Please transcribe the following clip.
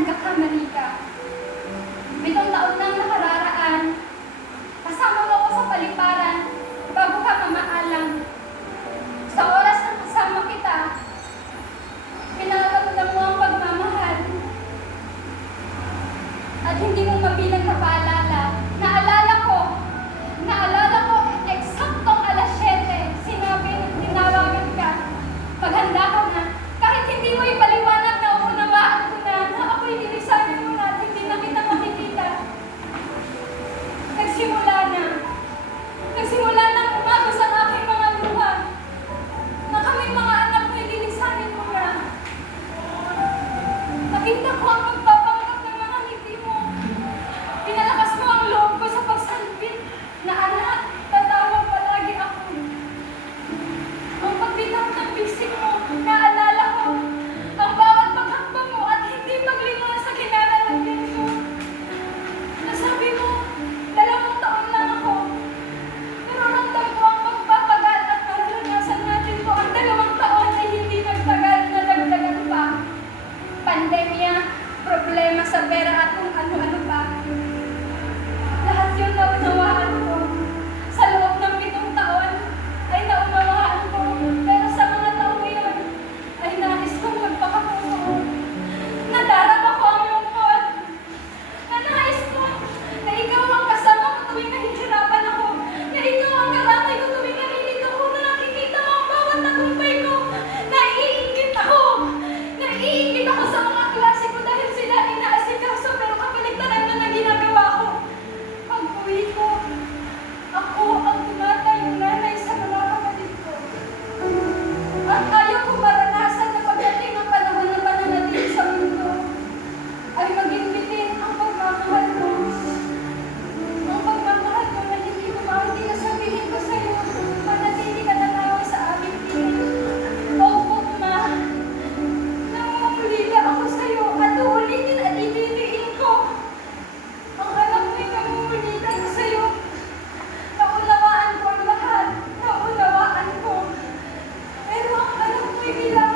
nagkakamali ka. 7 taon nang nakararaan, kasama mo ako sa paliparan bago ka mamaalam. Sa oras na kasama kita, pinaramdam mo ang pagmamahal at hindi mo mabilang na paalala. Naalala ko, eksaktong alas 7, sinabi, tinawagan ka, maghanda ka na, kahit hindi mo ipaliwanag na unawaan ko na ako'y nilisanin mo na at hindi na kita makikita. Nagsimula na umagos ang aking mga luha, na kami mga anak mo'y lilisanin mo na. Nakita ko ang pagpapanggap ng mga ngiti mo. Pinalakas mo ang loob ko sa pagsalpit na anak, tatawag palagi ako. Ang pagbitaw ng bisig mo, naalala ko ang bawat paghakbang mo at hindi paglingon sa kinaranasan ko. Nasabi mo, 2 taon lang ako. Pero ramdam ko ang pagpapagal at maranasan natin ko ang 2 taon ay hindi nagtagal na dagdagan pa. Pandemya, problema sa pera at kung ano-ano pa. Lahat yun naunawaan ko. Sa loob ng 7 taon ay naunawaan ko. Pero sa mga taong yun ay nais kong magpakapuno. Nadarama ko ang lungkot. Na nais ko na ikaw ang kasama ko tuwing nahihirapan ako. Na ikaw ang karamay ko tuwing nalilito ko. Na nakikita mo ang bawat tagumpay ko. Naiingit ako sa mga klase ko dahil sila inaasikaso pero kapaligtaran na ginagawa ko. Pag-uwi ko, ako ang tumatayong nanay sa mga kapatid ko. At ayaw ko maranasan na pagdating ang panahon na pananatili sa mundo ay maging bitin ang pagmamahal ko. Ang pagmamahal ko na hindi ko maaari na sabihin ko sa'yo, manatili ka na nawa sa aming piling. Opo, Ma. Namumulila ako sa'yo at uulitin at ididiin ko. Ang anak mo'y namumulila na sa'yo. Naunawaan ko ang lahat. Naunawaan ko. Pero ang anak mo'y bilang